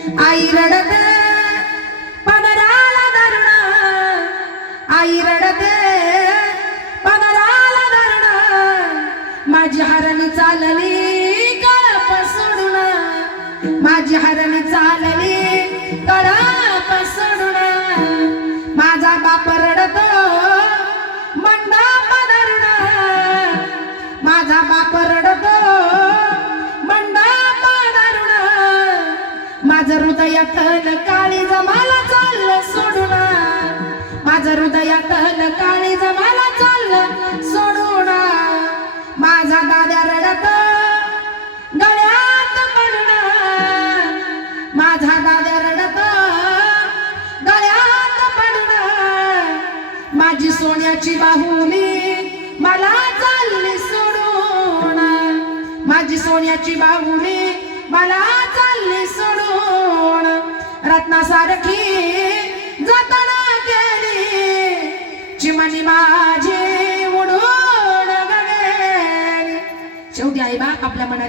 आई रडत. पदराला धरण. आई रडते. पदराला धरण. माझी हरण चालली कळप सोडून. माझी हरण चालली माझं हृदय तहल काळी जमाला चाललं सोडून. माझं हृदय तहल काळी जमाला चाललं सोडून. माझा दाद्या रडत गळ्यात पडून. माझा दाद्या रडत गळ्यात पडून. माझी सोन्याची बाहुली मला चालली सोडून. माझी सोन्याची बाहुली सारखी जतन केली. चिमणी माझी उडून गेली. शेवटी आई बा आपल्या मनात